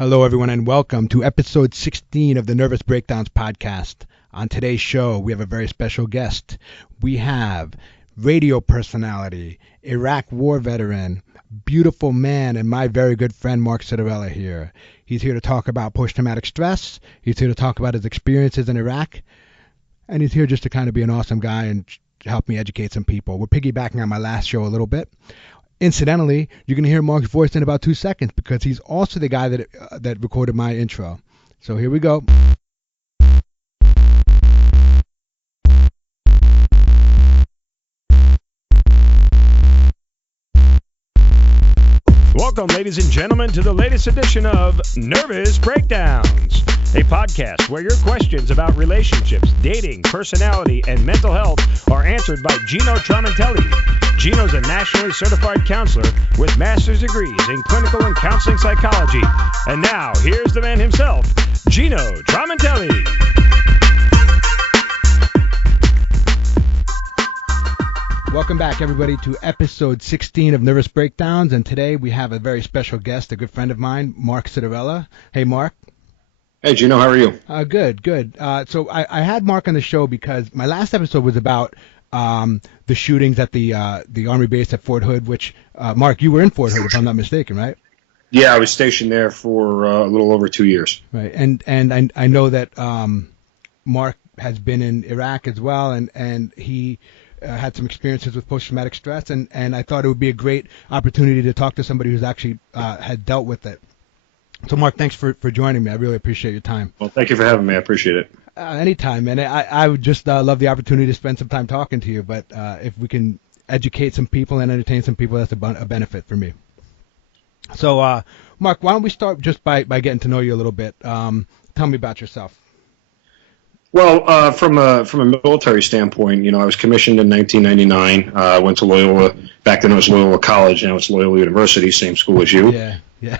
Hello, everyone, and welcome to episode 16 of the Nervous Breakdowns podcast. On today's show, we have a very special guest. We have radio personality, Iraq war veteran, beautiful man, and my very good friend, Mark Citarella here. He's here to talk about post-traumatic stress. He's here to talk about his experiences in Iraq. And he's here just to kind of be an awesome guy and help me educate some people. We're piggybacking on my last show a little bit. Incidentally, you're going to hear Mark's voice in about 2 seconds because he's also the guy that recorded my intro. So here we go. Welcome, ladies and gentlemen, to the latest edition of Nervous Breakdowns, a podcast where your questions about relationships, dating, personality, and mental health are answered by Gino Tramontelli. Gino's a nationally certified counselor with master's degrees in clinical and counseling psychology. And now, here's the man himself, Gino Tramontelli. Welcome back, everybody, to episode 16 of Nervous Breakdowns. And today we have a very special guest, a good friend of mine, Mark Citarella. Hey, Mark. Hey, Gino, how are you? Good. So I had Mark on the show because my last episode was about the shootings at the Army base at Fort Hood, which, Mark, you were in Fort Hood, if I'm not mistaken, right? Yeah, I was stationed there for a little over 2 years. Right, and I know that Mark has been in Iraq as well, and he had some experiences with post-traumatic stress, and I thought it would be a great opportunity to talk to somebody who's actually had dealt with it. So, Mark, thanks for joining me. I really appreciate your time. Well, thank you for having me. I appreciate it. Anytime, and I would just love the opportunity to spend some time talking to you, but if we can educate some people and entertain some people, that's a benefit for me. So, Mark, why don't we start just by getting to know you a little bit. Tell me about yourself. Well, from a military standpoint, I was commissioned in 1999. I went to Loyola. Back then it was Loyola College. Now it's Loyola University, same school as you. Yeah.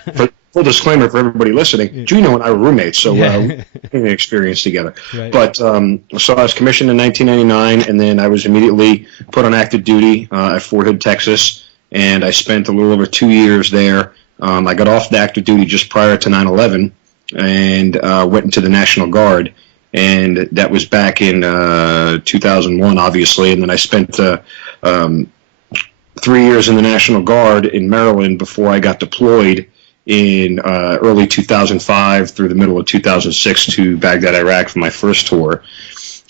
Full disclaimer for everybody listening, Gino and I were roommates, so we had an experience together. Right. But so I was commissioned in 1999, and then I was immediately put on active duty at Fort Hood, Texas, and I spent a little over 2 years there. I got off the active duty just prior to 9/11 and went into the National Guard. And that was back in 2001, obviously. And then I spent 3 years in the National Guard in Maryland before I got deployed in early 2005 through the middle of 2006 to Baghdad, Iraq for my first tour.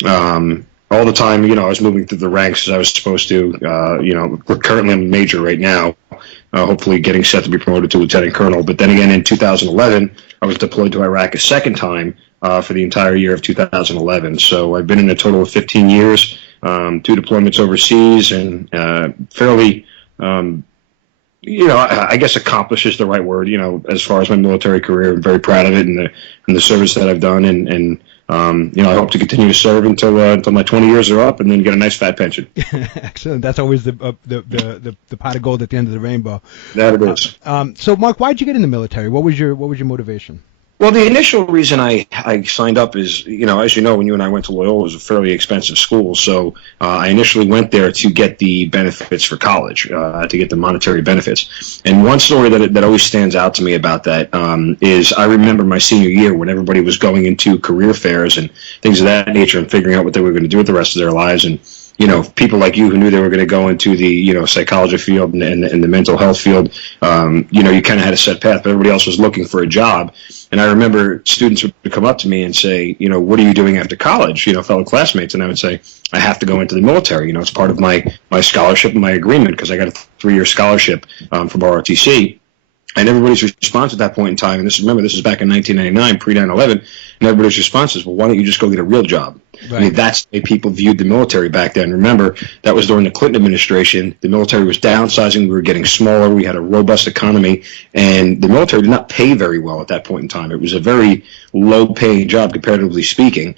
All the time, I was moving through the ranks as I was supposed to. Currently I'm a major right now, hopefully getting set to be promoted to lieutenant colonel. But then again, in 2011, I was deployed to Iraq a second time for the entire year of 2011. So I've been in a total of 15 years, 2 deployments overseas, and fairly, I guess accomplished is the right word, as far as my military career. I'm very proud of it and the service that I've done. And I hope to continue to serve until my 20 years are up and then get a nice fat pension. Excellent. That's always the pot of gold at the end of the rainbow. That it is. So, Mark, why did you get in the military? What was your motivation? Well, the initial reason I signed up is, as you know, when you and I went to Loyola, it was a fairly expensive school. So I initially went there to get the benefits for college, to get the monetary benefits. And one story that always stands out to me about that is I remember my senior year when everybody was going into career fairs and things of that nature and figuring out what they were going to do with the rest of their lives. And people like you who knew they were going to go into the, psychology field and the mental health field, you kind of had a set path, but everybody else was looking for a job. And I remember students would come up to me and say, what are you doing after college, fellow classmates? And I would say, I have to go into the military. It's part of my scholarship and my agreement because I got a 3-year scholarship from ROTC. And everybody's response at that point in time, and this is back in 1999, pre-9/11, and everybody's response is, well, why don't you just go get a real job? Right. I mean, that's the way people viewed the military back then. Remember, that was during the Clinton administration. The military was downsizing. We were getting smaller. We had a robust economy, and the military did not pay very well at that point in time. It was a very low-paying job, comparatively speaking.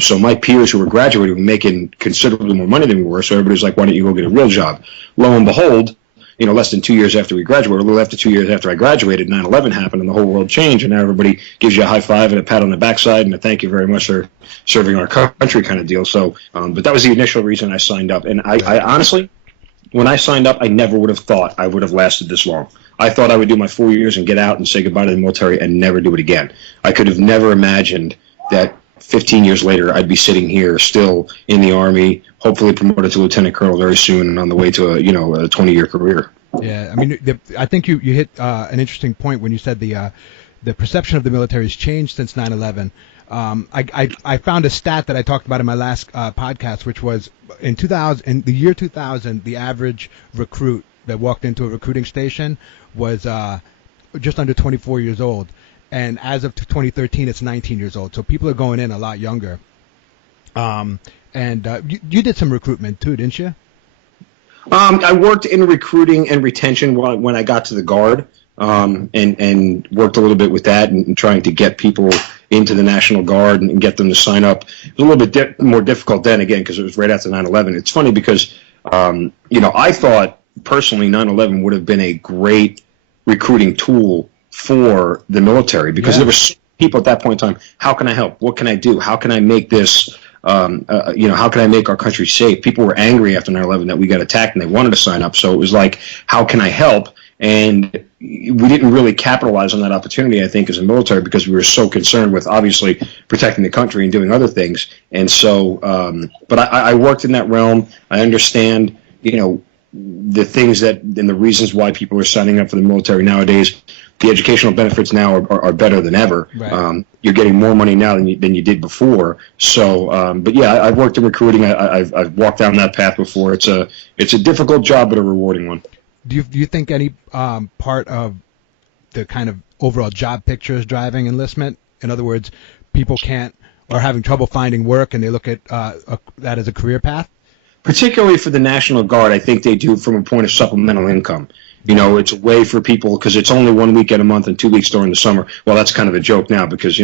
So my peers who were graduating were making considerably more money than we were, so everybody was like, why don't you go get a real job? Lo and behold, less than 2 years after we graduated, a little after 2 years after I graduated, 9/11 happened and the whole world changed, and now everybody gives you a high five and a pat on the backside and a thank you very much for serving our country kind of deal. So, but that was the initial reason I signed up. And I honestly, when I signed up, I never would have thought I would have lasted this long. I thought I would do my 4 years and get out and say goodbye to the military and never do it again. I could have never imagined that 15 years later I'd be sitting here still in the Army, hopefully promoted to lieutenant colonel very soon and on the way to a 20-year career. Yeah, I mean, I think you hit an interesting point when you said the perception of the military has changed since 9/11. I found a stat that I talked about in my last podcast, which was in the year 2000, the average recruit that walked into a recruiting station was just under 24 years old, and as of 2013, it's 19 years old. So people are going in a lot younger. You did some recruitment too, didn't you? I worked in recruiting and retention when I got to the Guard, and worked a little bit with that and trying to get people into the National Guard and get them to sign up. It was a little bit more difficult then, again, because it was right after 9/11. It's funny because, I thought personally 9/11 would have been a great recruiting tool for the military because there were so many people at that point in time. How can I help? What can I do? How can I make this how can I make our country safe? People were angry after 9/11 that we got attacked and they wanted to sign up. So it was like, how can I help? And we didn't really capitalize on that opportunity, I think, as a military because we were so concerned with obviously protecting the country and doing other things. And so, but I worked in that realm. I understand, the things that and the reasons why people are signing up for the military nowadays. The educational benefits now are better than ever. Right. You're getting more money now than you did before. So, but yeah, I've worked in recruiting. I've walked down that path before. It's a difficult job, but a rewarding one. Do you think any part of the kind of overall job picture is driving enlistment? In other words, people are having trouble finding work, and they look at that as a career path? Particularly for the National Guard, I think they do from a point of supplemental income. It's a way for people because it's only 1 weekend a month and 2 weeks during the summer. Well, that's kind of a joke now because,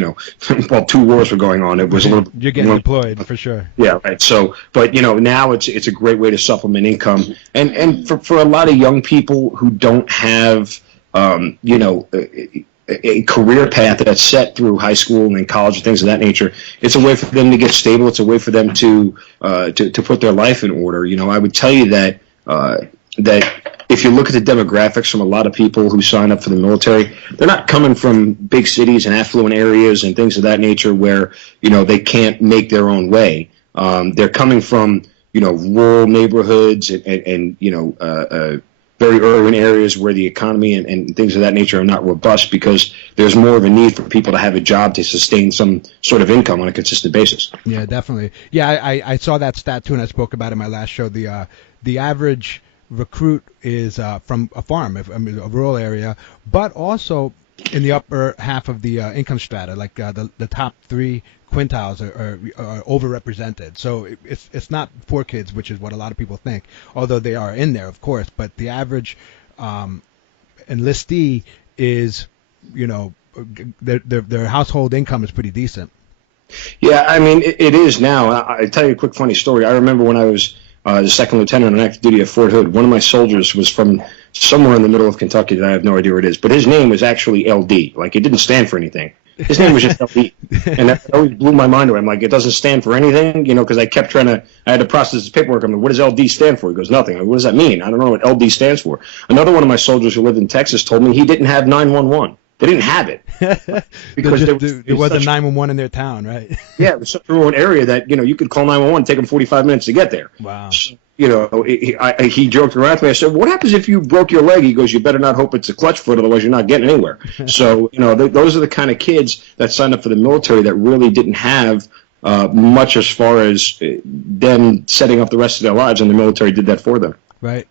while 2 wars were going on, it was a little. You're getting deployed for sure. Yeah, right. So, but now it's a great way to supplement income, and for a lot of young people who don't have, a career path that's set through high school and then college and things of that nature. It's a way for them to get stable. It's a way for them to put their life in order. I would tell you that if you look at the demographics from a lot of people who sign up for the military, they're not coming from big cities and affluent areas and things of that nature where, they can't make their own way. They're coming from, rural neighborhoods and very urban areas where the economy and things of that nature are not robust because there's more of a need for people to have a job to sustain some sort of income on a consistent basis. Yeah, definitely. Yeah, I saw that stat too, and I spoke about it in my last show. The average recruit is from a farm, a rural area, but also in the upper half of the income strata, like the top 3 quintiles are overrepresented. So it's not poor kids, which is what a lot of people think, although they are in there, of course. But the average enlistee is, their household income is pretty decent. Yeah, I mean, it is now. I'll tell you a quick funny story. I remember when I was the second lieutenant on active duty at Fort Hood, one of my soldiers was from somewhere in the middle of Kentucky that I have no idea where it is, but his name was actually LD. Like, it didn't stand for anything. His name was just LD. And that always blew my mind away. I'm like, it doesn't stand for anything, because I kept I had to process his paperwork. I'm like, what does LD stand for? He goes, nothing. I'm like, what does that mean? I don't know what LD stands for. Another one of my soldiers who lived in Texas told me he didn't have 911. They didn't have it. Because there wasn't 911 in their town, right? Yeah, it was such a rural area that, you could call 911 and take them 45 minutes to get there. Wow. So, he joked around with me. I said, what happens if you broke your leg? He goes, you better not hope it's a clutch foot, otherwise you're not getting anywhere. So, those are the kind of kids that signed up for the military that really didn't have much as far as them setting up the rest of their lives, and the military did that for them. Right.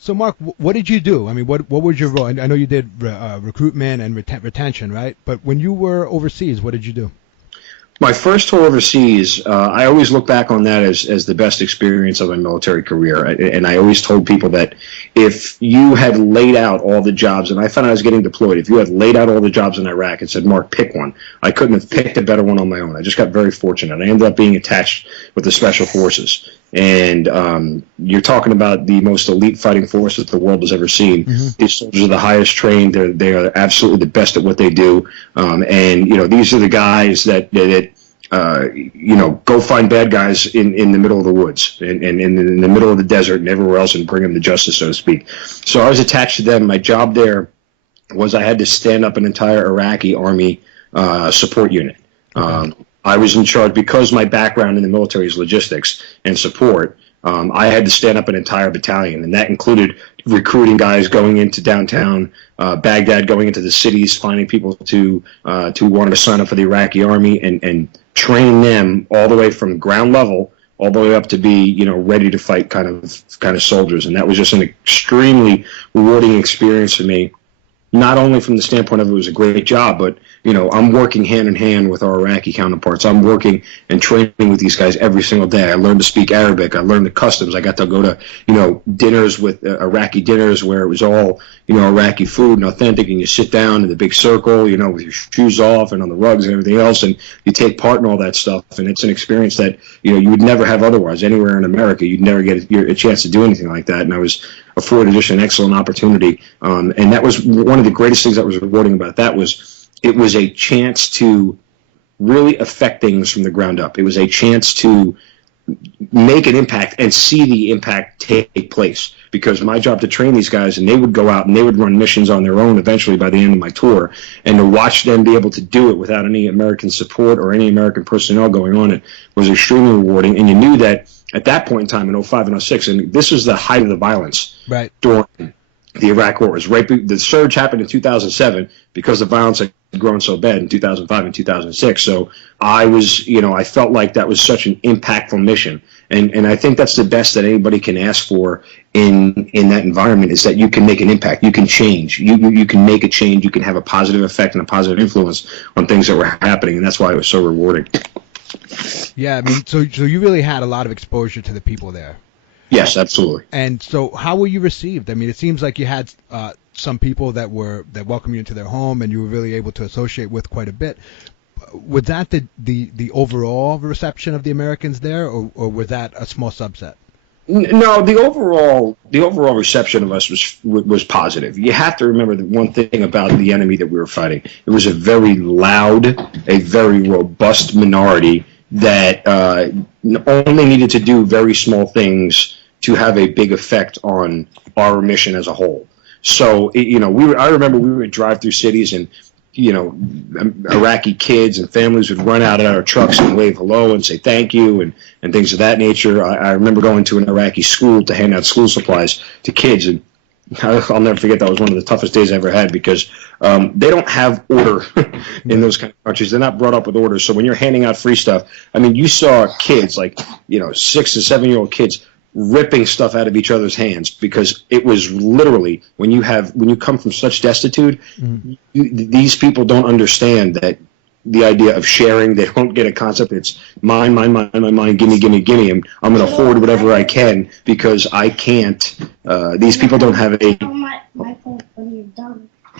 So, Mark, what did you do? I mean, what was your role? I know you did recruitment and retention, right? But when you were overseas, what did you do? My first tour overseas, I always look back on that as the best experience of my military career. And I always told people that if you had laid out all the jobs, and I found I was getting deployed, if you had laid out all the jobs in Iraq and said, Mark, pick one, I couldn't have picked a better one on my own. I just got very fortunate. I ended up being attached with the Special Forces. And you're talking about the most elite fighting forces the world has ever seen. Mm-hmm. These soldiers are the highest trained. They are absolutely the best at what they do. And these are the guys that go find bad guys in the middle of the woods and in the middle of the desert and everywhere else and bring them to justice, so to speak. So I was attached to them. My job there was I had to stand up an entire Iraqi army support unit. I was in charge because my background in the military is logistics and support. I had to stand up an entire battalion, and that included recruiting guys going into downtown Baghdad, going into the cities, finding people to want to sign up for the Iraqi army, and train them all the way from ground level all the way up to be ready to fight kind of soldiers. And that was just an extremely rewarding experience for me. Not only from the standpoint of it was a great job, but I'm working hand in hand with our Iraqi counterparts. I'm working and training with these guys every single day. I learned to speak Arabic. I learned the customs. I got to go to dinners with Iraqi dinners where it was all Iraqi food and authentic, and you sit down in the big circle, with your shoes off and on the rugs and everything else, and you take part in all that stuff. And it's an experience that you would never have otherwise anywhere in America. You'd never get a chance to do anything like that. And I was afforded just an excellent opportunity. And that was one of the greatest things that was rewarding about that was it was a chance to really affect things from the ground up. It was a chance to make an impact and see the impact take place, because my job to train these guys, and they would go out and they would run missions on their own eventually by the end of my tour, and to watch them be able to do it without any American support or any American personnel going on it was extremely rewarding. And you knew that at that point in time in 05 and 06, and this was the height of the violence during the Iraq War. The surge happened in 2007 because the violence had grown so bad in 2005 and 2006. So I felt like that was such an impactful mission. And I think that's the best that anybody can ask for in that environment, is that you can make an impact. You can change. You can make a change. You can have a positive effect and a positive influence on things that were happening. And that's why it was so rewarding. Yeah, I mean, so you really had a lot of exposure to the people there. Yes, absolutely. And so how were you received? I mean, it seems like you had some people that welcomed you into their home and you were really able to associate with quite a bit. Was that the overall reception of the Americans there, or was that a small subset? No, the overall reception of us was positive. You have to remember the one thing about the enemy that we were fighting. It was a very loud, a very robust minority that only needed to do very small things to have a big effect on our mission as a whole. So, I remember we would drive through cities and, Iraqi kids and families would run out at our trucks and wave hello and say thank you and things of that nature. I remember going to an Iraqi school to hand out school supplies to kids, and I'll never forget, that was one of the toughest days I ever had, because they don't have order in those kind of countries. They're not brought up with order. So when you're handing out free stuff, I mean, you saw kids, 6 to 7-year-old kids, ripping stuff out of each other's hands, because it was literally, when you come from such destitute, these people don't understand that the idea of sharing. They don't get a concept. It's mine, gimme, and I'm going to hoard whatever I can because I can't. These people don't have a.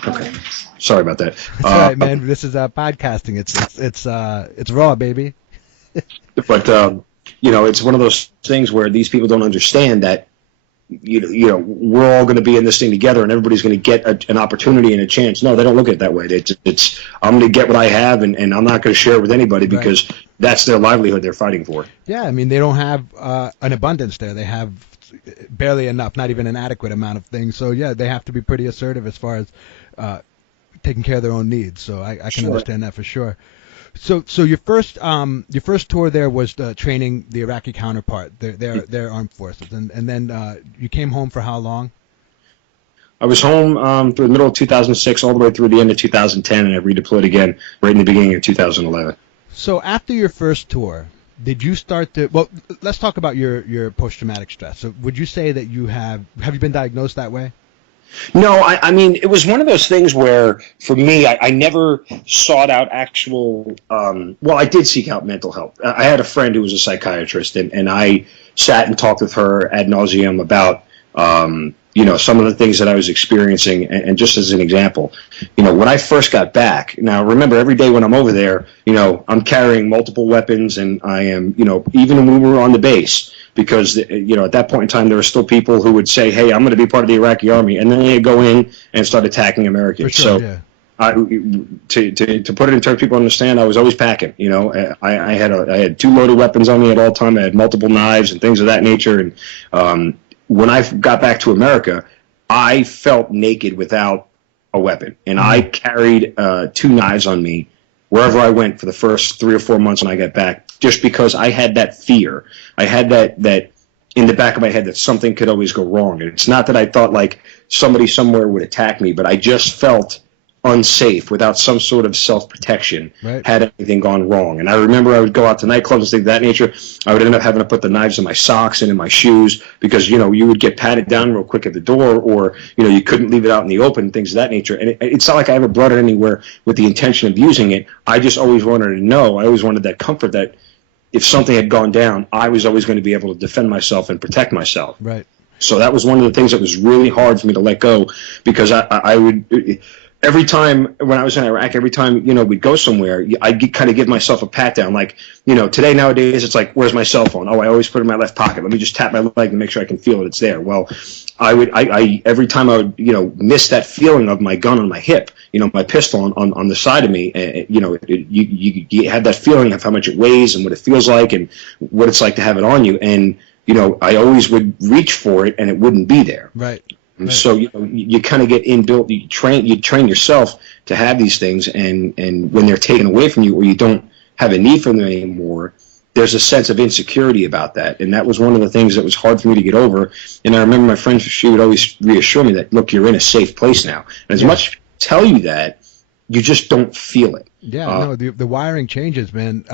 Okay, sorry about that. All right, man. This is podcasting. It's raw, baby. But it's one of those things where these people don't understand that. We're all going to be in this thing together, and everybody's going to get an opportunity and a chance. No, they don't look at it that way. It's I'm going to get what I have, and I'm not going to share it with anybody, because that's their livelihood they're fighting for. Yeah, I mean, they don't have an abundance there. They have barely enough, not even an adequate amount of things. So, yeah, they have to be pretty assertive as far as taking care of their own needs. So I can understand that for sure. So your first tour there was training the Iraqi counterpart, their armed forces, and then you came home for how long? I was home through the middle of 2006 all the way through the end of 2010, and I redeployed again right in the beginning of 2011. So after your first tour, did you start to? Well, let's talk about your post-traumatic stress. So would you say that you have you been diagnosed that way? No, I mean, it was one of those things where, for me, I never sought out actual, I did seek out mental help. I had a friend who was a psychiatrist, and I sat and talked with her ad nauseum about, some of the things that I was experiencing. And just as an example, when I first got back, now remember, every day when I'm over there, I'm carrying multiple weapons, and I am, even when we were on the base, because, at that point in time, there were still people who would say, hey, I'm going to be part of the Iraqi army. And then they'd go in and start attacking Americans. For sure, yeah. To put it in terms people understand, I was always packing. You know, I had 2 loaded weapons on me at all time. I had multiple knives and things of that nature. And when I got back to America, I felt naked without a weapon, and I carried 2 knives on me wherever I went for the first 3 or 4 months when I got back, just because I had that fear. I had that in the back of my head that something could always go wrong. And it's not that I thought like somebody somewhere would attack me, but I just felt unsafe without some sort of self-protection had anything gone wrong. And I remember I would go out to nightclubs and things of that nature. I would end up having to put the knives in my socks and in my shoes because, you know, you would get patted down real quick at the door, or, you know, you couldn't leave it out in the open, things of that nature. And it's not like I ever brought it anywhere with the intention of using it. I just always wanted to know. I always wanted that comfort that if something had gone down, I was always going to be able to defend myself and protect myself. Right. So that was one of the things that was really hard for me to let go, because I would – every time when I was in Iraq, every time, you know, we'd go somewhere, I'd kind of give myself a pat down. Like, you know, nowadays, it's like, where's my cell phone? Oh, I always put it in my left pocket. Let me just tap my leg and make sure I can feel it. It's there. Well, every time I would, you know, miss that feeling of my gun on my hip, you know, my pistol on the side of me, you know, you have that feeling of how much it weighs and what it feels like and what it's like to have it on you. And, you know, I always would reach for it and it wouldn't be there. Right. Right. So you kind of get inbuilt. You train yourself to have these things, and when they're taken away from you or you don't have a need for them anymore, there's a sense of insecurity about that. And that was one of the things that was hard for me to get over. And I remember my friend, she would always reassure me that, look, you're in a safe place now. And as much as I tell you that, you just don't feel it. Yeah, no, the wiring changes, man.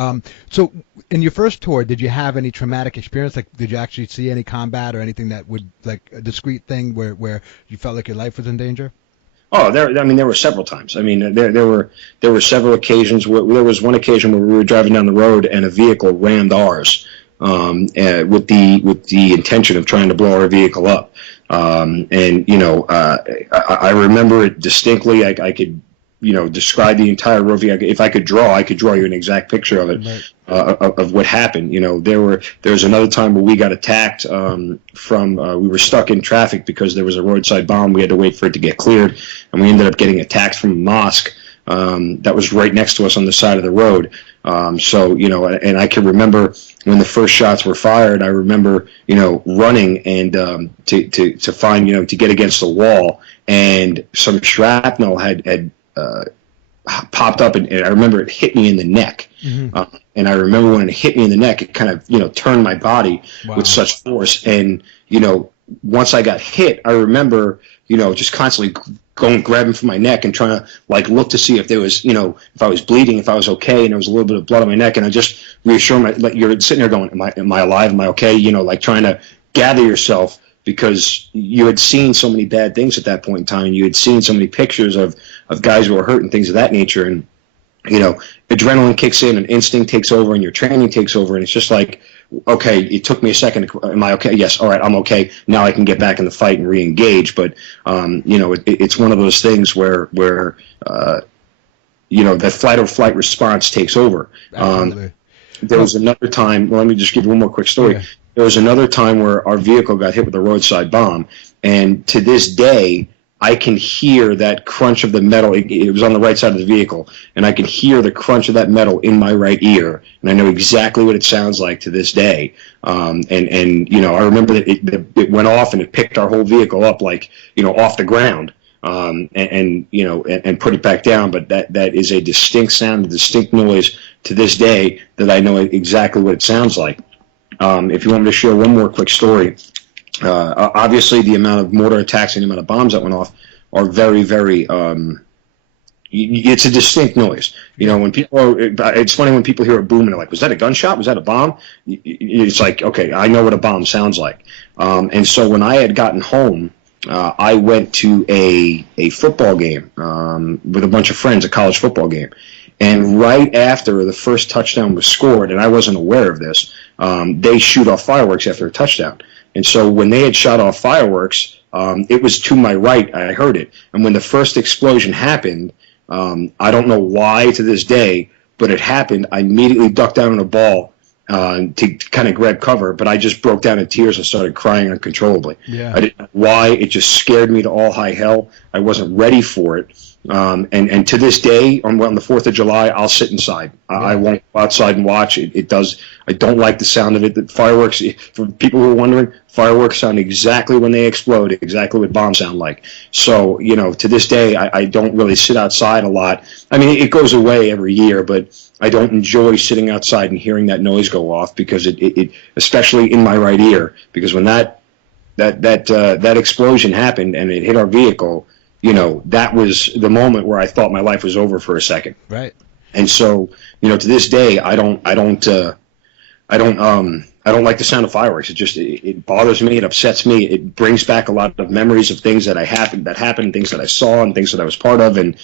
So in your first tour, did you have any traumatic experience? Like, did you actually see any combat or anything that would, like, a discrete thing where you felt like your life was in danger? Oh, there were several times. I mean, there were several occasions where there was one occasion where we were driving down the road and a vehicle rammed ours with the intention of trying to blow our vehicle up. And you know, I remember it distinctly. I could, you know, describe the entire road. If I could draw you an exact picture of it, of what happened. You know, there was another time where we got attacked we were stuck in traffic because there was a roadside bomb. We had to wait for it to get cleared, and we ended up getting attacked from a mosque that was right next to us on the side of the road. So, you know, and I can remember when the first shots were fired, I remember, you know, running and to find, you know, to get against the wall, and some shrapnel had popped up, and I remember it hit me in the neck. Mm-hmm. And I remember when it hit me in the neck, it kind of, you know, turned my body with such force. And, you know, once I got hit, I remember, you know, just constantly grabbing for my neck and trying to, like, look to see if there was, you know, if I was bleeding, if I was okay, and there was a little bit of blood on my neck. And I just reassure like, you're sitting there going, am I alive? Am I okay? You know, like trying to gather yourself, because you had seen so many bad things at that point in time. You had seen so many pictures of guys who were hurt and things of that nature. And, you know, adrenaline kicks in and instinct takes over and your training takes over. And it's just like, okay, it took me a second. Am I okay? Yes. All right. I'm okay. Now I can get back in the fight and re-engage. But, you know, it's one of those things where you know, that flight or flight response takes over. There was another time, well, let me just give you one more quick story. Yeah. There was another time where our vehicle got hit with a roadside bomb, and to this day, I can hear that crunch of the metal. It was on the right side of the vehicle, and I can hear the crunch of that metal in my right ear, and I know exactly what it sounds like to this day. And you know, I remember that it went off, and it picked our whole vehicle up, like, you know, off the ground, and you know, and put it back down. But that is a distinct sound, a distinct noise to this day that I know exactly what it sounds like. If you want me to share one more quick story, obviously the amount of mortar attacks and the amount of bombs that went off are very, very, it's a distinct noise. You know, when it's funny when people hear a boom and they're like, was that a gunshot? Was that a bomb? It's like, okay, I know what a bomb sounds like. And so when I had gotten home, I went to a football game with a bunch of friends, a college football game. And right after the first touchdown was scored, and I wasn't aware of this, they shoot off fireworks after a touchdown. And so when they had shot off fireworks, it was to my right. I heard it. And when the first explosion happened, I don't know why to this day, but it happened. I immediately ducked down in a ball to kind of grab cover, but I just broke down in tears and started crying uncontrollably. Yeah. I didn't know why. It just scared me to all high hell. I wasn't ready for it. And to this day, on the 4th of July, I'll sit inside. I won't go outside and watch. I don't like the sound of it. The fireworks, for people who are wondering, fireworks sound exactly when they explode, exactly what bombs sound like. So, to this day, I don't really sit outside a lot. I mean, it goes away every year, but I don't enjoy sitting outside and hearing that noise go off, because it especially in my right ear, because when that explosion happened and it hit our vehicle, that was the moment where I thought my life was over for a second. Right. And so, to this day, I don't like the sound of fireworks. It bothers me. It upsets me. It brings back a lot of memories of things that happened, things that I saw, and things that I was part of. And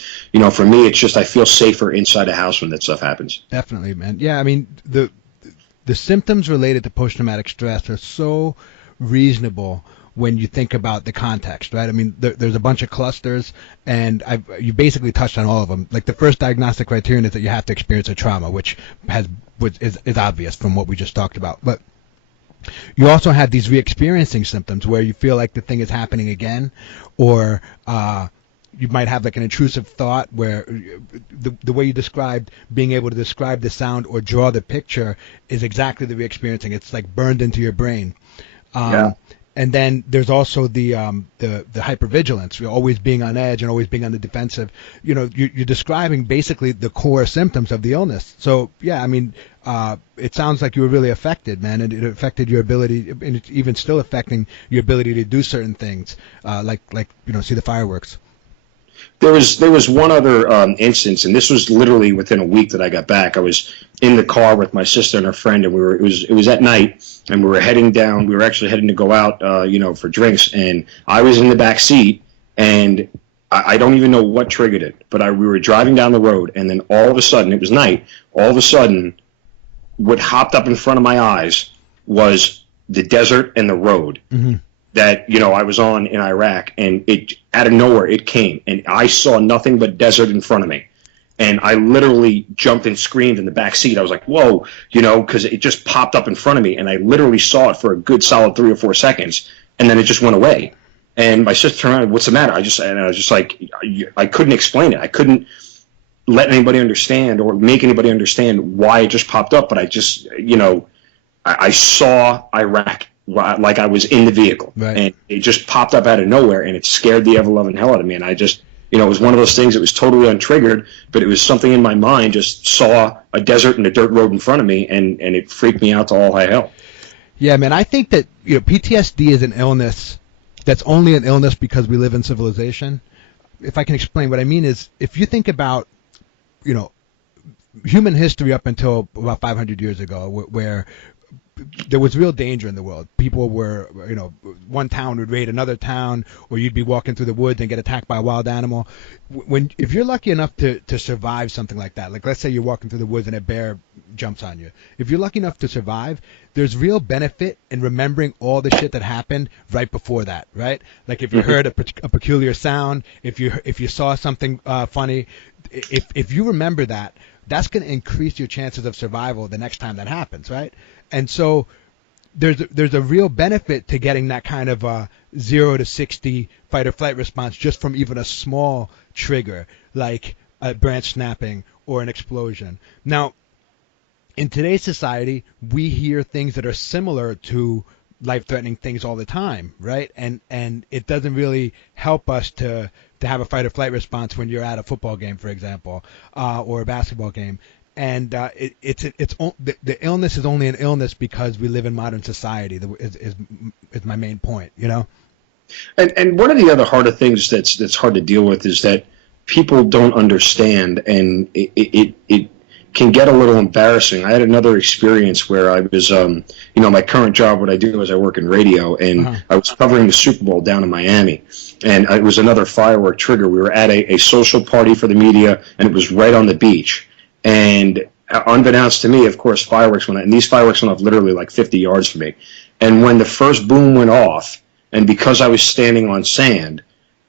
for me, it's just I feel safer inside a house when that stuff happens. Definitely, man. Yeah, I mean the symptoms related to post-traumatic stress are so reasonable when you think about the context, right? I mean, there's a bunch of clusters, and you basically touched on all of them. Like, the first diagnostic criterion is that you have to experience a trauma, which is obvious from what we just talked about. But you also have these re-experiencing symptoms where you feel like the thing is happening again, or you might have like an intrusive thought where the way you described being able to describe the sound or draw the picture is exactly the re-experiencing. It's like burned into your brain. And then there's also the hypervigilance. You're always being on edge and always being on the defensive. You're describing basically the core symptoms of the illness. So yeah, I mean, it sounds like you were really affected, man, and it affected your ability, and it's even still affecting your ability to do certain things, like see the fireworks. There was one other instance, and this was literally within a week that I got back. I was in the car with my sister and her friend, and it was at night, and we were heading down. We were actually heading to go out, for drinks, and I was in the back seat, and I don't even know what triggered it, but we were driving down the road, and then all of a sudden, it was night. All of a sudden, what hopped up in front of my eyes was the desert and the road. Mm-hmm. That I was on in Iraq, and it out of nowhere it came, and I saw nothing but desert in front of me, and I literally jumped and screamed in the back seat. I was like, "Whoa!" Because it just popped up in front of me, and I literally saw it for a good solid 3 or 4 seconds, and then it just went away. And my sister turned around, "What's the matter?" I was just like, I couldn't explain it. I couldn't let anybody understand or make anybody understand why it just popped up, but I just I saw Iraq like I was in the vehicle, right. And it just popped up out of nowhere, and it scared the ever-loving hell out of me. And I just, it was one of those things that was totally untriggered, but it was something in my mind, just saw a desert and a dirt road in front of me, and it freaked me out to all high hell. Yeah, man, I think that PTSD is an illness that's only an illness because we live in civilization. If I can explain, what I mean is, if you think about, human history up until about 500 years ago, where there was real danger in the world. People were, one town would raid another town, or you'd be walking through the woods and get attacked by a wild animal. If you're lucky enough to survive something like that, like let's say you're walking through the woods and a bear jumps on you. If you're lucky enough to survive, there's real benefit in remembering all the shit that happened right before that, right? Like if you heard a peculiar sound, if you saw something funny, if you remember that, that's going to increase your chances of survival the next time that happens, right? And so there's a real benefit to getting that kind of 0 to 60 fight or flight response just from even a small trigger, like a branch snapping or an explosion. Now, in today's society, we hear things that are similar to life-threatening things all the time, right? And it doesn't really help us to have a fight or flight response when you're at a football game, for example, or a basketball game. And the illness is only an illness because we live in modern society. Is my main point, And one of the other harder things that's hard to deal with is that people don't understand, and it can get a little embarrassing. I had another experience where I was, my current job, what I do is I work in radio, and I was covering the Super Bowl down in Miami, and it was another firework trigger. We were at a social party for the media, and it was right on the beach. And unbeknownst to me, of course, fireworks went off, and these fireworks went off literally like 50 yards from me. And when the first boom went off, and because I was standing on sand,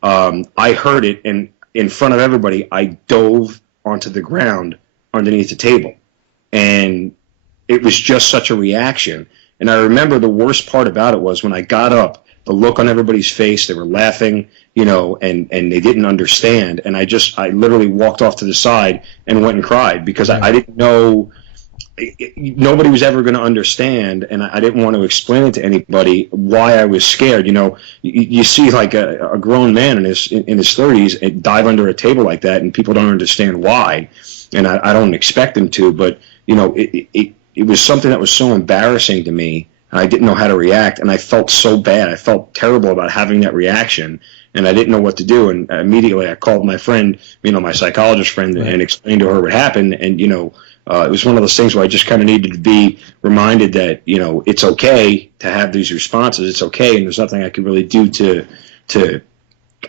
I heard it, and in front of everybody, I dove onto the ground underneath the table. And it was just such a reaction. And I remember the worst part about it was when I got up, the look on everybody's face. They were laughing, and they didn't understand. And I literally walked off to the side and went and cried because I didn't know. Nobody was ever going to understand, and I didn't want to explain it to anybody why I was scared. You see like a grown man in his 30s dive under a table like that, and people don't understand why, and I don't expect them to. But it was something that was so embarrassing to me, and I didn't know how to react, and I felt so bad. I felt terrible about having that reaction, and I didn't know what to do. And immediately I called my friend, my psychologist friend, and explained to her what happened, and it was one of those things where I just kind of needed to be reminded that, it's okay to have these responses. It's okay, and there's nothing I can really do to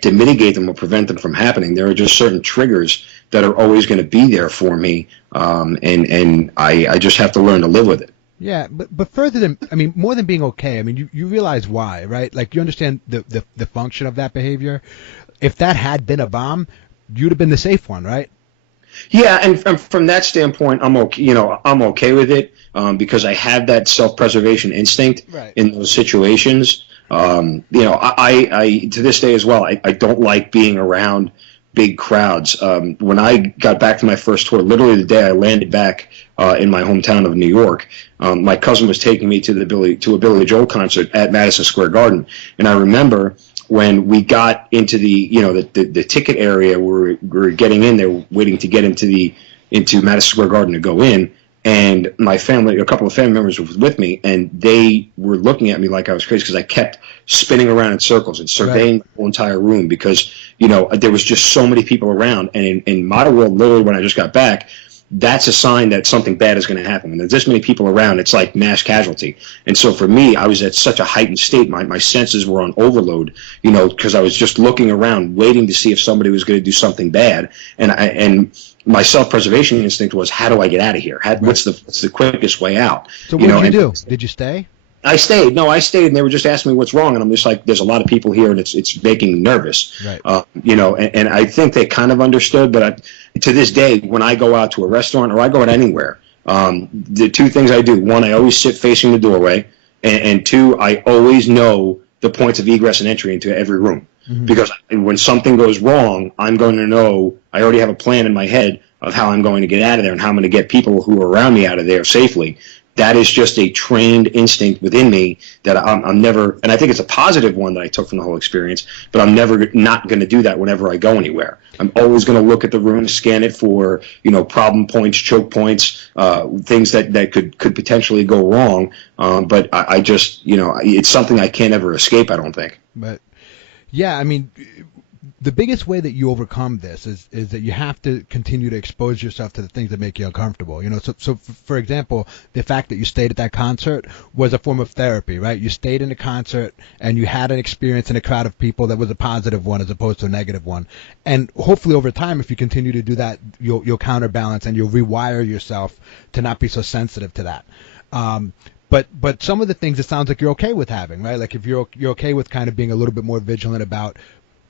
mitigate them or prevent them from happening. There are just certain triggers that are always going to be there for me, and I just have to learn to live with it. Yeah, but further than, more than being okay, you realize why, right? Like, you understand the function of that behavior. If that had been a bomb, you'd have been the safe one, right? Yeah, and from that standpoint, I'm okay. I'm okay with it because I have that self-preservation instinct in those situations. I to this day as well, I don't like being around big crowds. When I got back to my first tour, literally the day I landed back in my hometown of New York, my cousin was taking me to a Billy Joel concert at Madison Square Garden, and I remember when we got into the ticket area where we were getting in there, waiting to get into Madison Square Garden to go in, and my family, a couple of family members were with me, and they were looking at me like I was crazy because I kept spinning around in circles and surveying the whole entire room because, there was just so many people around. And in my world, literally when I just got back, that's a sign that something bad is going to happen. When there's this many people around, it's like mass casualty. And so for me, I was at such a heightened state. My senses were on overload, because I was just looking around, waiting to see if somebody was going to do something bad. And my self-preservation instinct was, how do I get out of here? What's the quickest way out? So what did you do? Did you stay? I stayed. No, I stayed, and they were just asking me what's wrong, and I'm just like, there's a lot of people here, and it's making me nervous. Right. And I think they kind of understood, but to this day, when I go out to a restaurant or I go out anywhere, the two things I do: one, I always sit facing the doorway, and two, I always know the points of egress and entry into every room. Mm-hmm. Because when something goes wrong, I'm going to know. I already have a plan in my head of how I'm going to get out of there and how I'm going to get people who are around me out of there safely. That is just a trained instinct within me that I'm never, and I think it's a positive one that I took from the whole experience, but I'm never not going to do that whenever I go anywhere. I'm always going to look at the room, scan it for, problem points, choke points, things that could potentially go wrong. But I just, it's something I can't ever escape, I don't think. But yeah, the biggest way that you overcome this is that you have to continue to expose yourself to the things that make you uncomfortable. So for example, the fact that you stayed at that concert was a form of therapy, right? You stayed in a concert and you had an experience in a crowd of people that was a positive one as opposed to a negative one. And hopefully over time, if you continue to do that, you'll counterbalance and you'll rewire yourself to not be so sensitive to that. But some of the things it sounds like you're okay with having, right? Like if you're okay with kind of being a little bit more vigilant about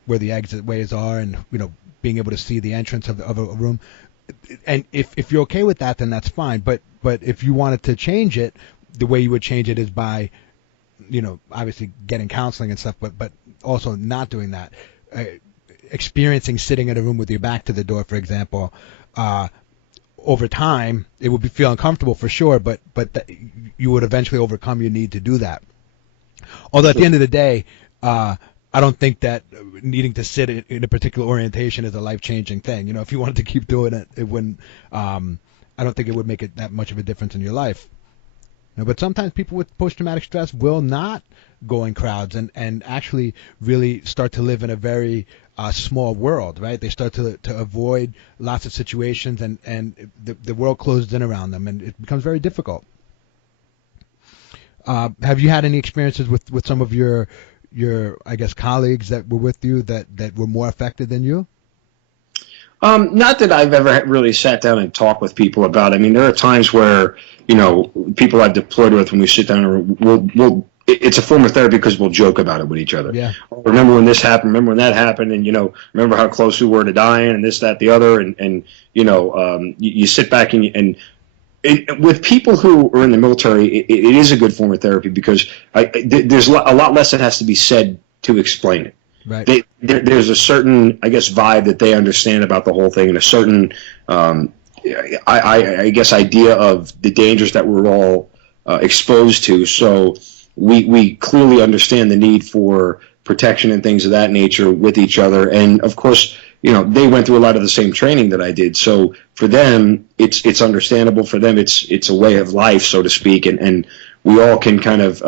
where the exit ways are and, being able to see the entrance of a room. And if you're okay with that, then that's fine. But if you wanted to change it, the way you would change it is by, obviously getting counseling and stuff, but also not doing that. Experiencing sitting in a room with your back to the door, for example, over time, it would feel uncomfortable for sure, but you would eventually overcome your need to do that. Although at the end of the day, I don't think that needing to sit in a particular orientation is a life-changing thing. If you wanted to keep doing it, it wouldn't. I don't think it would make it that much of a difference in your life. But sometimes people with post-traumatic stress will not go in crowds and actually really start to live in a very small world, right? They start to avoid lots of situations, and the world closes in around them, and it becomes very difficult. Have you had any experiences with some of your I guess colleagues that were with you that were more affected than you? Not that I've ever really sat down and talked with people about it. There are times where, people I've deployed with, when we sit down, it's a form of therapy because we'll joke about it with each other. Yeah. Remember when this happened? Remember when that happened? And, remember how close we were to dying and this, that, the other. And you sit back and with people who are in the military, it is a good form of therapy because there's a lot less that has to be said to explain it. Right. There's a certain, I guess, vibe that they understand about the whole thing, and a certain, I guess, idea of the dangers that we're all exposed to. So we clearly understand the need for protection and things of that nature with each other. And of course, they went through a lot of the same training that I did. So for them, it's understandable. For them, it's a way of life, so to speak. And we all can kind of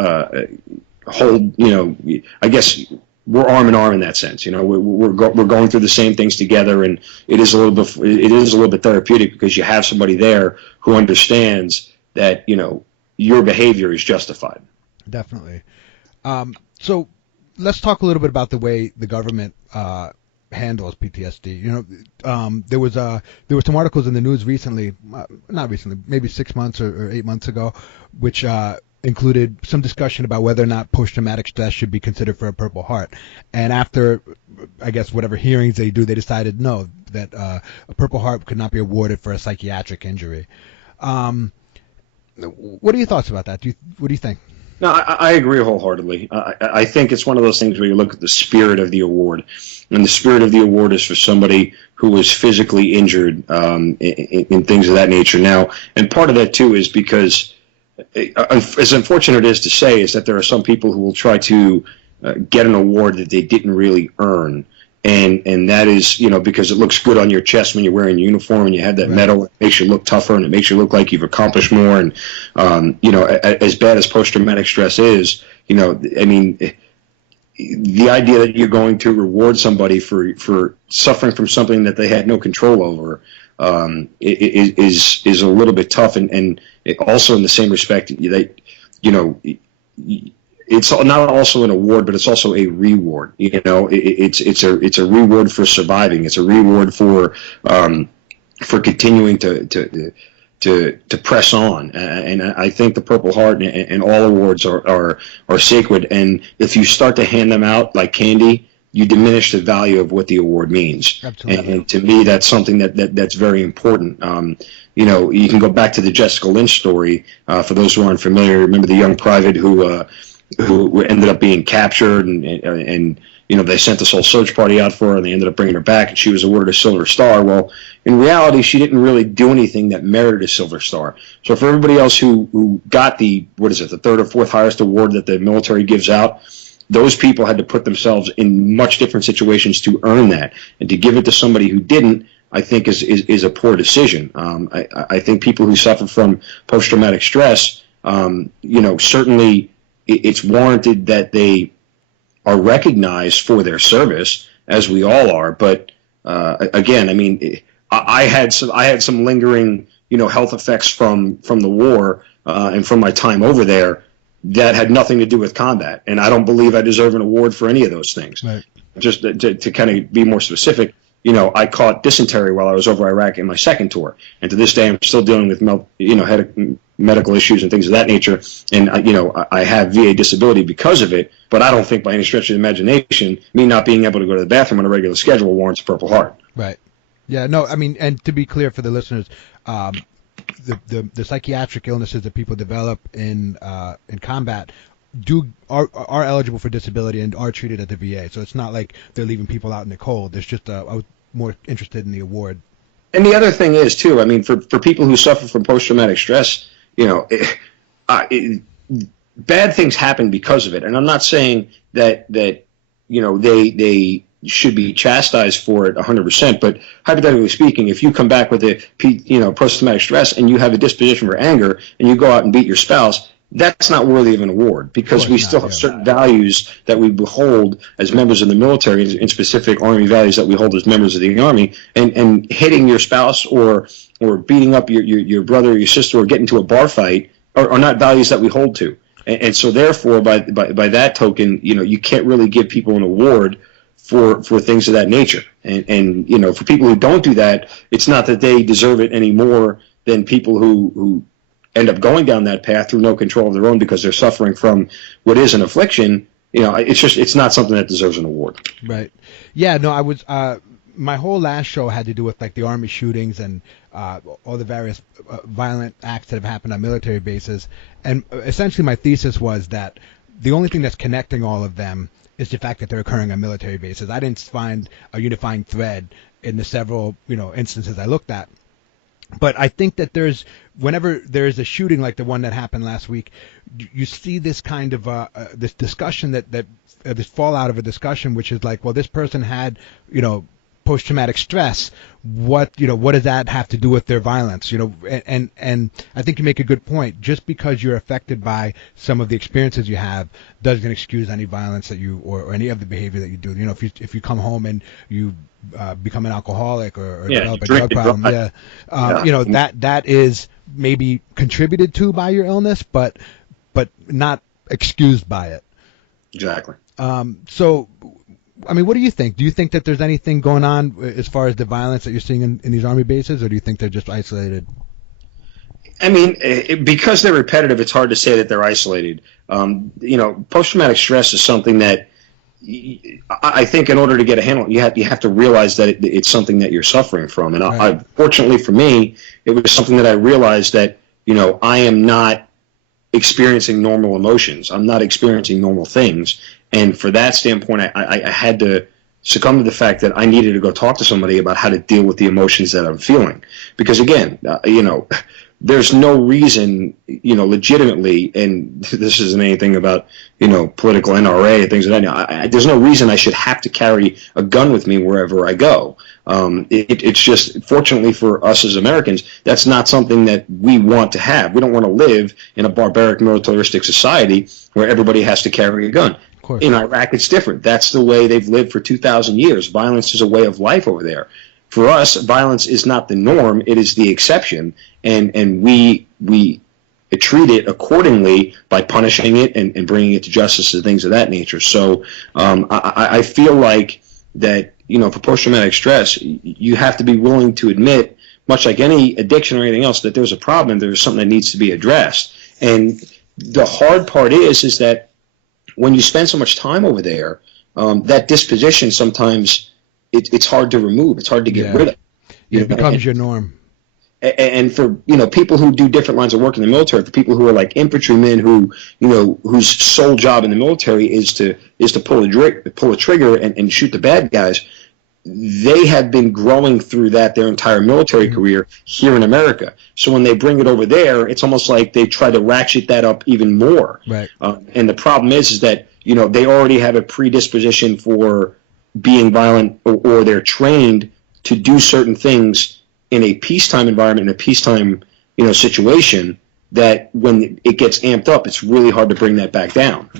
hold, I guess we're arm in arm in that sense. We're going through the same things together, and it is a little bit therapeutic because you have somebody there who understands that, your behavior is justified. Definitely. So let's talk a little bit about the way the government handles PTSD. There was some articles in the news recently, not recently, maybe 6 months or 8 months ago, which included some discussion about whether or not post-traumatic stress should be considered for a Purple Heart. And after, I guess, whatever hearings they do, they decided no, that a Purple Heart could not be awarded for a psychiatric injury. What are your thoughts about that? What do you think? No, I agree wholeheartly. I think it's one of those things where you look at the spirit of the award, and the spirit of the award is for somebody who was physically injured in things of that nature. Now, and part of that too is because, as unfortunate it is to say, is that there are some people who will try to get an award that they didn't really earn. And that is, because it looks good on your chest when you're wearing a uniform and you have that medal. It makes you look tougher and it makes you look like you've accomplished more. And, as bad as post-traumatic stress is, the idea that you're going to reward somebody for suffering from something that they had no control over is a little bit tough. And it also, in the same respect, it's not also an award, but it's also a reward. It's a reward for surviving. It's a reward for continuing to press on. And I think the Purple Heart and all awards are sacred. And if you start to hand them out like candy, you diminish the value of what the award means. Absolutely. And to me, that's something that's very important. You can go back to the Jessica Lynch story. For those who aren't familiar, remember the young private who ended up being captured, and they sent this whole search party out for her, and they ended up bringing her back, and she was awarded a Silver Star. Well, in reality, she didn't really do anything that merited a Silver Star. So for everybody else who got the third or fourth highest award that the military gives out, those people had to put themselves in much different situations to earn that, and to give it to somebody who didn't, I think is a poor decision. I think people who suffer from post-traumatic stress, certainly it's warranted that they are recognized for their service, as we all are. But again, I had some lingering, health effects from the war and from my time over there that had nothing to do with combat, and I don't believe I deserve an award for any of those things. Right. Just to kind of be more specific, I caught dysentery while I was over Iraq in my second tour, and to this day I'm still dealing with had medical issues and things of that nature, and I have VA disability because of it. But I don't think by any stretch of the imagination me not being able to go to the bathroom on a regular schedule warrants a Purple Heart. Right. Yeah. No. And to be clear for the listeners, the psychiatric illnesses that people develop in combat are eligible for disability and are treated at the VA. So it's not like they're leaving people out in the cold. There's just I was more interested in the award. And the other thing is too, for people who suffer from post-traumatic stress, bad things happen because of it. And I'm not saying that they should be chastised for it 100%, but hypothetically speaking, if you come back with post-traumatic stress and you have a disposition for anger and you go out and beat your spouse, that's not worthy of an award, because we still have certain values that we hold as members of the military, in specific Army values that we hold as members of the Army, and hitting your spouse or beating up your brother or your sister or getting into a bar fight are not values that we hold to. And so therefore, by that token, you can't really give people an award for things of that nature. And for people who don't do that, it's not that they deserve it any more than people who end up going down that path through no control of their own because they're suffering from what is an affliction. It's not something that deserves an award. Right. Yeah. No, I was my whole last show had to do with like the Army shootings and all the various violent acts that have happened on military bases. And essentially my thesis was that the only thing that's connecting all of them is the fact that they're occurring on military bases. I didn't find a unifying thread in the several, instances I looked at. But I think that whenever there's a shooting like the one that happened last week, you see this kind of this discussion this fallout of a discussion, which is like, well, this person had, post-traumatic stress. What does that have to do with their violence? And I think you make a good point. Just because you're affected by some of the experiences you have doesn't excuse any violence that you or any of the behavior that you do. If you come home and you become an alcoholic or develop a drug problem, that is maybe contributed to by your illness, but not excused by it. Exactly. So, I mean, what do you think? Do you think that there's anything going on as far as the violence that you're seeing in these Army bases, or do you think they're just isolated? I mean, because they're repetitive, it's hard to say that they're isolated. Post-traumatic stress is something that I think in order to get a handle, you have to realize that it's something that you're suffering from. And right. Fortunately for me, it was something that I realized that, I am not experiencing normal emotions. I'm not experiencing normal things. And for that standpoint, I had to succumb to the fact that I needed to go talk to somebody about how to deal with the emotions that I'm feeling. Because again, there's no reason, legitimately, and this isn't anything about, political NRA and things like that. There's no reason I should have to carry a gun with me wherever I go. It's just, fortunately for us as Americans, that's not something that we want to have. We don't want to live in a barbaric militaristic society where everybody has to carry a gun. In Iraq, it's different. That's the way they've lived for 2,000 years. Violence is a way of life over there. For us, violence is not the norm; it is the exception, and we treat it accordingly by punishing it and bringing it to justice and things of that nature. So I feel like that for post-traumatic stress, you have to be willing to admit, much like any addiction or anything else, that there's a problem. There's something that needs to be addressed. And the hard part is that when you spend so much time over there, that disposition sometimes it's hard to remove. It's hard to get rid of. It becomes your norm. And for people who do different lines of work in the military, for people who are like infantrymen whose sole job in the military is to pull a trigger and shoot the bad guys, they have been growing through that their entire military career here in America. So when they bring it over there, it's almost like they try to ratchet that up even more. Right. And the problem is that they already have a predisposition for being violent, or they're trained to do certain things in a peacetime environment, in a peacetime situation, that when it gets amped up, it's really hard to bring that back down.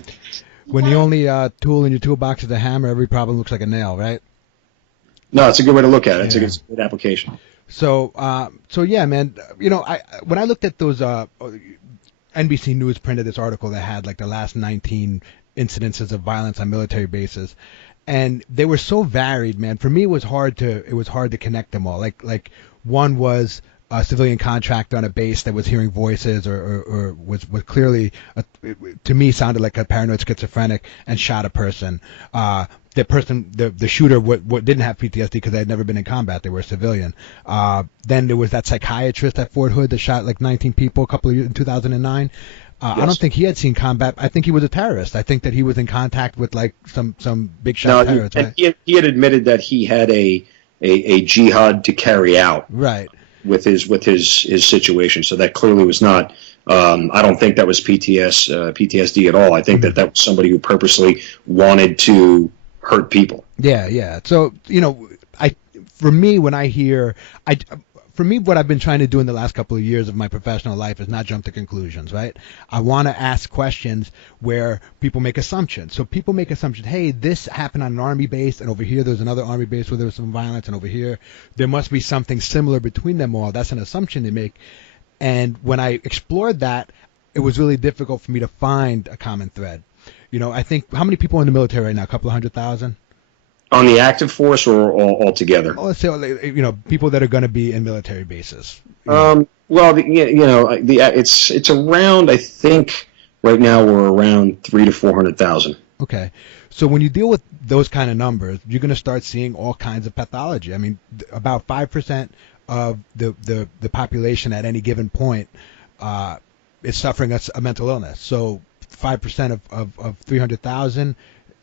When the only tool in your toolbox is a hammer, every problem looks like a nail, right? No, it's a good way to look at it. It's a good application. So yeah, man. When I looked at those, NBC News printed this article that had like the last 19 incidences of violence on military bases, and they were so varied, man. For me, it was hard to connect them all. Like one was a civilian contractor on a base that was hearing voices or was clearly, to me, sounded like a paranoid schizophrenic and shot a person. The shooter didn't have PTSD because they had never been in combat. They were a civilian. Then there was that psychiatrist at Fort Hood that shot like 19 people a couple of years in 2009. Yes. I don't think he had seen combat. I think he was a terrorist. I think that he was in contact with like some big shot terrorists. Right? He had admitted that he had a jihad to carry out. Right. With his situation, so that clearly was not. I don't think that was PTSD at all. I think that was somebody who purposely wanted to hurt people. Yeah. So for me, what I've been trying to do in the last couple of years of my professional life is not jump to conclusions, right? I want to ask questions where people make assumptions. So people make assumptions, hey, this happened on an Army base, and over here there's another Army base where there was some violence, and over here there must be something similar between them all. That's an assumption they make. And when I explored that, it was really difficult for me to find a common thread. I think, how many people in the military right now? A couple of 100,000? On the active force or all together? Let's say, people that are going to be in military bases. Well, it's around, I think right now we're around 300,000 to 400,000. Okay. So when you deal with those kind of numbers, you're going to start seeing all kinds of pathology. I mean, about 5% of the population at any given point is suffering a mental illness. So 5% of 300,000,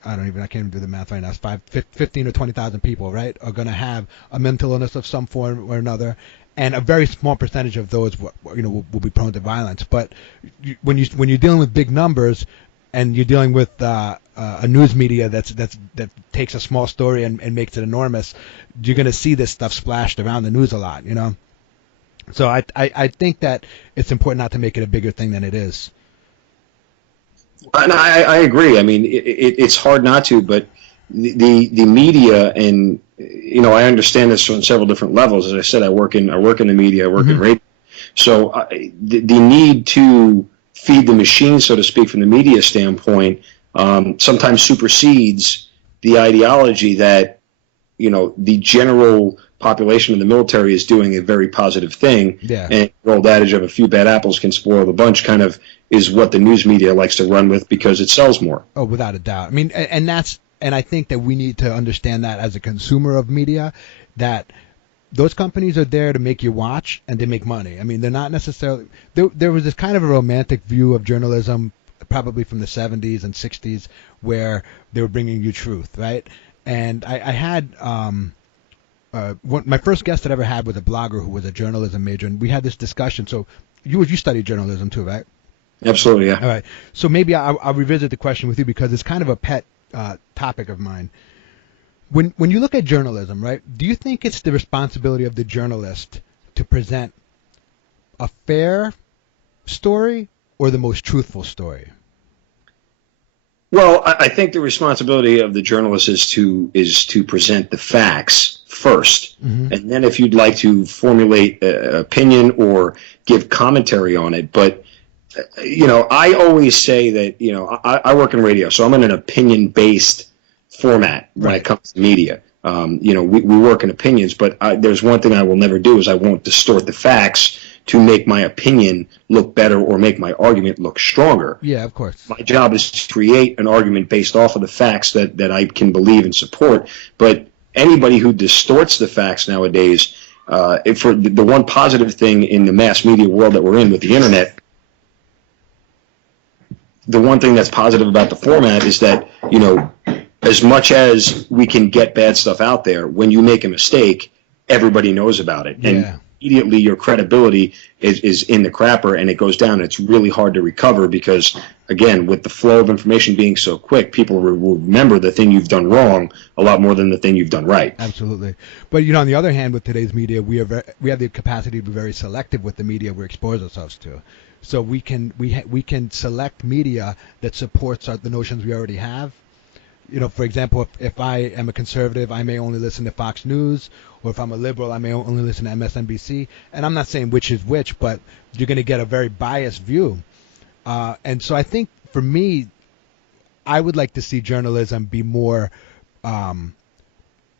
I can't even do the math right now. It's 15 or 20,000 people, right, are going to have a mental illness of some form or another. And a very small percentage of those, will be prone to violence. But when you're dealing with big numbers, and you're dealing with a news media that takes a small story and makes it enormous, you're going to see this stuff splashed around the news a lot, So I think that it's important not to make it a bigger thing than it is. And I agree. I mean, it's hard not to, but the media, and I understand this on several different levels. As I said, I work in the media, I work in radio, so the need to feed the machine, so to speak, from the media standpoint, sometimes supersedes the ideology that the general population of the military is doing a very positive thing. Yeah. And the old adage of a few bad apples can spoil the bunch kind of is what the news media likes to run with because it sells more. Oh, without a doubt. I mean, and I think that we need to understand that as a consumer of media, that those companies are there to make you watch and to make money. I mean, they're not necessarily. There was this kind of a romantic view of journalism, probably from the 70s and 60s, where they were bringing you truth, right? And I had my first guest that I ever had was a blogger who was a journalism major, and we had this discussion. So you studied journalism too, right? Absolutely, yeah. All right. So maybe I'll revisit the question with you because it's kind of a pet topic of mine. When you look at journalism, right, do you think it's the responsibility of the journalist to present a fair story or the most truthful story? Well, I think the responsibility of the journalist is to present the facts first, and then if you'd like to formulate an opinion or give commentary on it. But I always say that I work in radio, so I'm in an opinion-based format when it comes to media. We work in opinions, but there's one thing I will never do is I won't distort the facts to make my opinion look better or make my argument look stronger. Yeah, of course. My job is to create an argument based off of the facts that I can believe and support. But anybody who distorts the facts nowadays, for the one positive thing in the mass media world that we're in with the internet, the one thing that's positive about the format is that, as much as we can get bad stuff out there, when you make a mistake, everybody knows about it. And immediately your credibility is in the crapper and it goes down. It's really hard to recover because, again, with the flow of information being so quick, people will remember the thing you've done wrong a lot more than the thing you've done right. Absolutely. But, on the other hand, with today's media, we have the capacity to be very selective with the media we expose ourselves to. So we can select media that supports the notions we already have. For example, if I am a conservative, I may only listen to Fox News, or if I'm a liberal, I may only listen to MSNBC. And I'm not saying which is which, but you're going to get a very biased view. And so I think for me, I would like to see journalism be more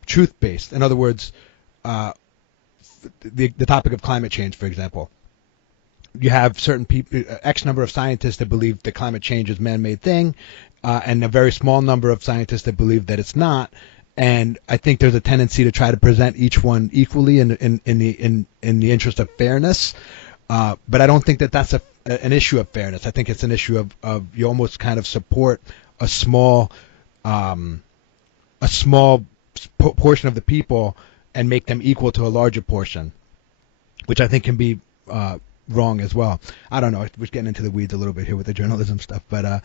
truth-based. In other words, the topic of climate change, for example. You have certain people, X number of scientists that believe that climate change is a man-made thing, and a very small number of scientists that believe that it's not. And I think there's a tendency to try to present each one equally in the interest of fairness. But I don't think that that's an issue of fairness. I think it's an issue of you almost kind of support a small portion of the people and make them equal to a larger portion, which I think can be wrong as well. I don't know. We're getting into the weeds a little bit here with the journalism stuff, but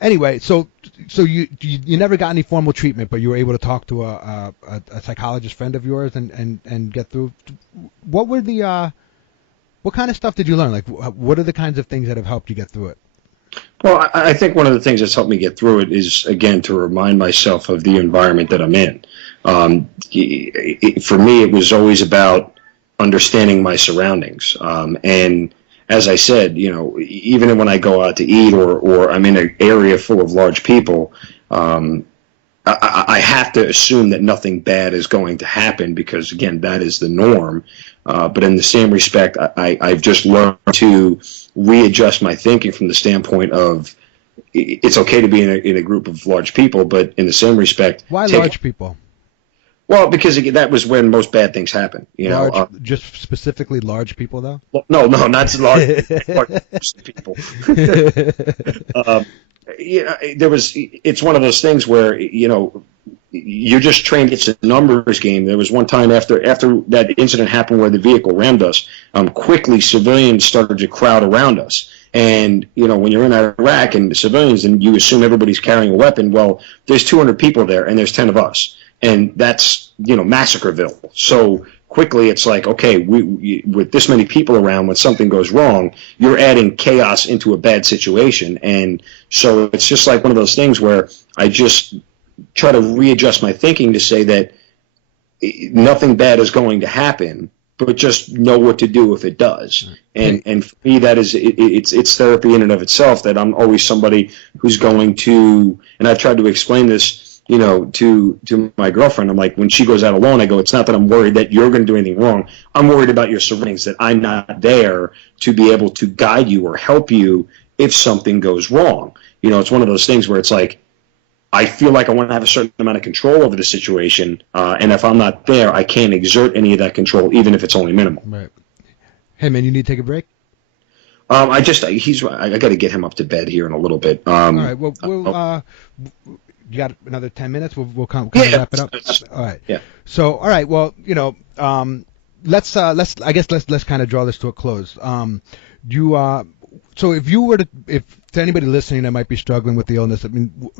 anyway, so you never got any formal treatment, but you were able to talk to a psychologist friend of yours and get through. What kind of stuff did you learn? Like, what are the kinds of things that have helped you get through it? Well, I think one of the things that's helped me get through it is, again, to remind myself of the environment that I'm in. For me, it was always about understanding my surroundings. And as I said, even when I go out to eat or I'm in an area full of large people, I have to assume that nothing bad is going to happen because, again, that is the norm. But in the same respect, I've just learned to readjust my thinking from the standpoint of it's okay to be in a group of large people, but in the same respect, Why large people? Well, because that was when most bad things happen. Just specifically large people, though. No, not large people. It's one of those things where you're just trained. It's a numbers game. There was one time after that incident happened where the vehicle rammed us. Quickly civilians started to crowd around us. And, when you're in Iraq and civilians and you assume everybody's carrying a weapon, well, there's 200 people there and there's 10 of us. And that's, Massacreville. So quickly it's like, okay, we with this many people around, when something goes wrong, you're adding chaos into a bad situation. And so it's just like one of those things where I just try to readjust my thinking to say that nothing bad is going to happen, but just know what to do if it does. And for me, that is it's therapy in and of itself. That I'm always somebody who's going to, and I've tried to explain this, to my girlfriend. I'm like, when she goes out alone, I go, it's not that I'm worried that you're going to do anything wrong. I'm worried about your surroundings, that I'm not there to be able to guide you or help you if something goes wrong. It's one of those things where it's like, I feel like I want to have a certain amount of control over the situation, and if I'm not there, I can't exert any of that control, even if it's only minimal. Right. Hey, man, you need to take a break? I got to get him up to bed here in a little bit. All right. Well, you got another 10 minutes? We'll kind of wrap it up. All right. Yeah. So, all right. Well, let's kind of draw this to a close. So if to anybody listening that might be struggling with the illness, I mean,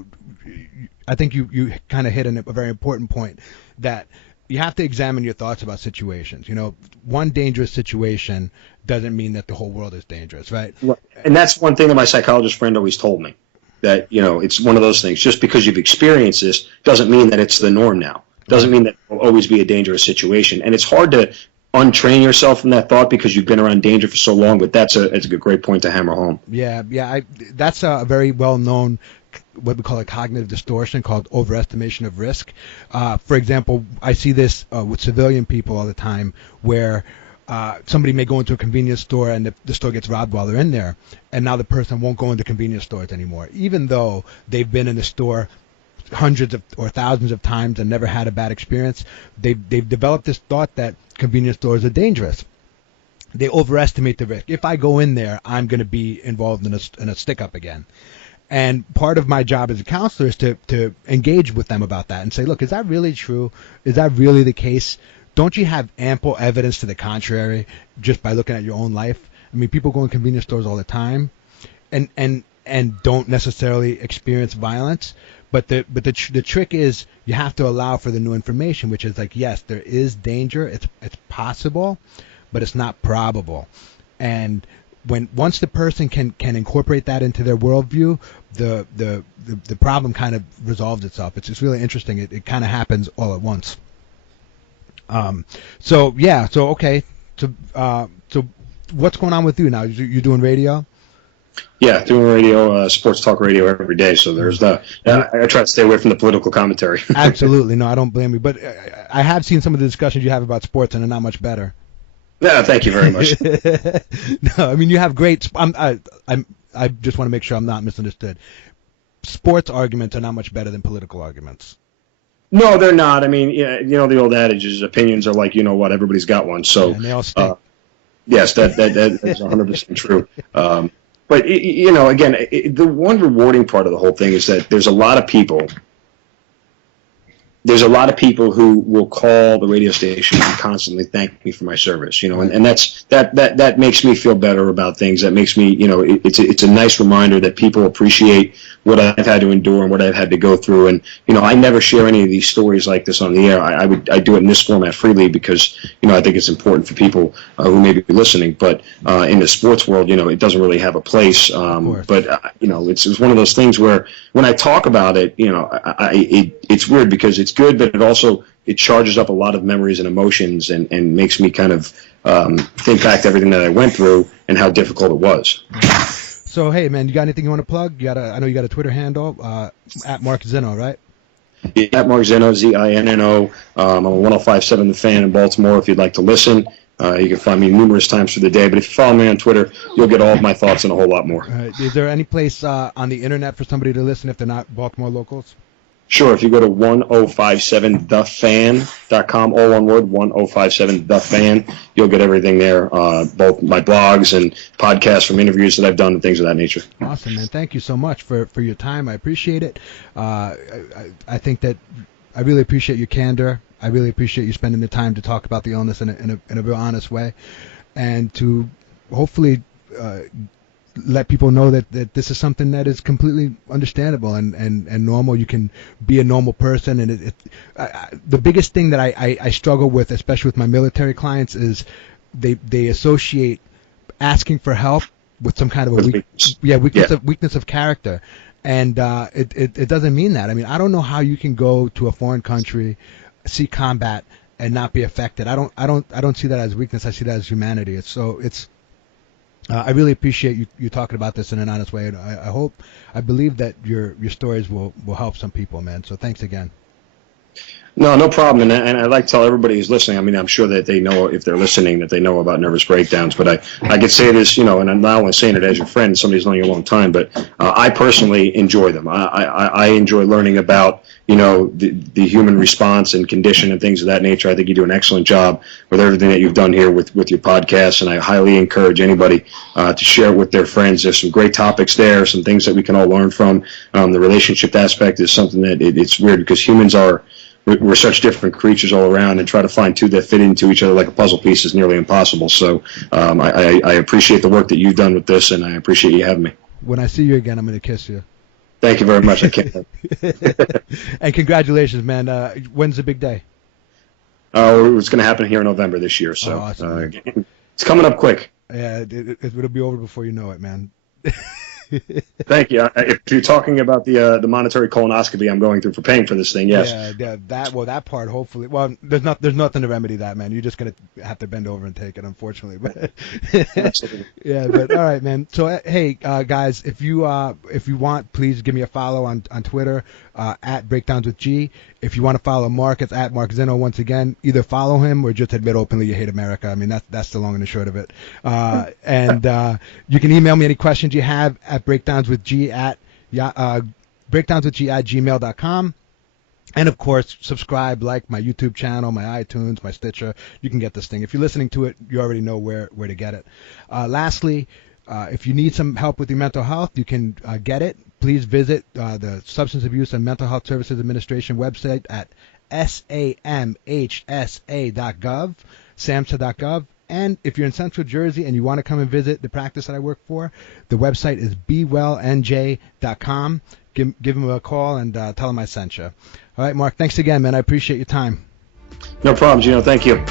I think you kind of hit a very important point, that you have to examine your thoughts about situations. One dangerous situation doesn't mean that the whole world is dangerous, right? And that's one thing that my psychologist friend always told me, that, it's one of those things. Just because you've experienced this doesn't mean that it's the norm now. Doesn't mean that it will always be a dangerous situation. And it's hard to untrain yourself from that thought because you've been around danger for so long, but it's a great point to hammer home. Yeah. That's a very well-known, what we call a cognitive distortion, called overestimation of risk. For example, I see this with civilian people all the time, where somebody may go into a convenience store and the store gets robbed while they're in there, and now the person won't go into convenience stores anymore, even though they've been in the store hundreds of or thousands of times and never had a bad experience. They've developed this thought that convenience stores are dangerous. They overestimate the risk. If I go in there, I'm going to be involved in a stick-up again. And part of my job as a counselor is to engage with them about that and say, look, is that really true? Is that really the case? Don't you have ample evidence to the contrary just by looking at your own life? I mean, people go in convenience stores all the time and don't necessarily experience violence. But the trick is you have to allow for the new information, which is like, yes, there is danger. It's possible, but it's not probable. And once the person can incorporate that into their worldview, the problem kind of resolves itself. It's just really interesting. It kind of happens all at once. So what's going on with you now? You doing radio? Yeah, doing radio, sports talk radio every day. So there's that. I try to stay away from the political commentary. Absolutely, no, I don't blame you. But I have seen some of the discussions you have about sports, and they're not much better. No, thank you very much. No, I mean, you have great. I just want to make sure I'm not misunderstood. Sports arguments are not much better than political arguments. No, they're not. I mean, the old adage is opinions are like, what, everybody's got one. So, and they all stink. Yes, that is 100% true. But again, the one rewarding part of the whole thing is that there's a lot of people who will call the radio station and constantly thank me for my service, and that makes me feel better about things. That makes me, it's a nice reminder that people appreciate what I've had to endure and what I've had to go through. And, I never share any of these stories like this on the air. I do it in this format freely because, I think it's important for people who may be listening. But in the sports world, it doesn't really have a place. But it's one of those things where when I talk about it, it's weird because it's good, but it charges up a lot of memories and emotions and makes me kind of think back to everything that I went through and how difficult it was. So, hey, man, you got anything you want to plug? I know you got a Twitter handle, at Mark Zinno, right? Yeah, at Mark Zinno, Zinno. I'm on 105.7 The Fan in Baltimore if you'd like to listen. You can find me numerous times through the day, but if you follow me on Twitter, you'll get all of my thoughts and a whole lot more. Is there any place on the internet for somebody to listen if they're not Baltimore locals? Sure. If you go to 1057thefan.com, all one word, 1057thefan, you'll get everything there, both my blogs and podcasts from interviews that I've done and things of that nature. Awesome, man. Thank you so much for your time. I appreciate it. I think that I really appreciate your candor. I really appreciate you spending the time to talk about the illness in a real honest way, and to hopefully let people know that this is something that is completely understandable and normal. You can be a normal person, and the biggest thing that I struggle with, especially with my military clients, is they associate asking for help with some kind of a weakness of character, and it doesn't mean that. I mean, I don't know how you can go to a foreign country, see combat, and not be affected. I don't see that as weakness. I see that as humanity. I really appreciate you talking about this in an honest way, and I believe that your stories will help some people, man. So thanks again. No problem. And I like to tell everybody who's listening, I mean, I'm sure that they know, if they're listening, that they know about nervous breakdowns. But I could say this, and I'm not only saying it as your friend, somebody's known you a long time, but I personally enjoy them. I enjoy learning about, the human response and condition and things of that nature. I think you do an excellent job with everything that you've done here with your podcast, and I highly encourage anybody to share it with their friends. There's some great topics there, some things that we can all learn from. The relationship aspect is something that it's weird because humans we're such different creatures all around, and try to find two that fit into each other like a puzzle piece is nearly impossible. So I appreciate the work that you've done with this, and I appreciate you having me. When I see you again, I'm going to kiss you. Thank you very much. I can't. And congratulations, man. When's the big day? It's going to happen here in November this year. So awesome, it's coming up quick. Yeah, it'll be over before you know it, man. Thank you. If you're talking about the monetary colonoscopy I'm going through for paying for this thing, yes. Yeah, that part, hopefully. Well, there's nothing to remedy that, man. You're just gonna have to bend over and take it, unfortunately. But yeah, but all right, man. So hey, guys, if you want, please give me a follow on Twitter at Breakdowns with G. If you want to follow Mark, it's at Mark Zeno. Once again, either follow him or just admit openly you hate America. I mean, that's the long and the short of it. And you can email me any questions you have at breakdownswithg at gmail.com. And of course, subscribe, like my YouTube channel, my iTunes, my Stitcher. You can get this thing. If you're listening to it, you already know where to get it. Lastly, if you need some help with your mental health, you can get it. Please visit the Substance Abuse and Mental Health Services Administration website at samhsa.gov, samhsa.gov. And if you're in Central Jersey and you want to come and visit the practice that I work for, the website is bewellnj.com. Give them a call and tell them I sent you. All right, Mark, thanks again, man. I appreciate your time. No problem, Gino. Thank you.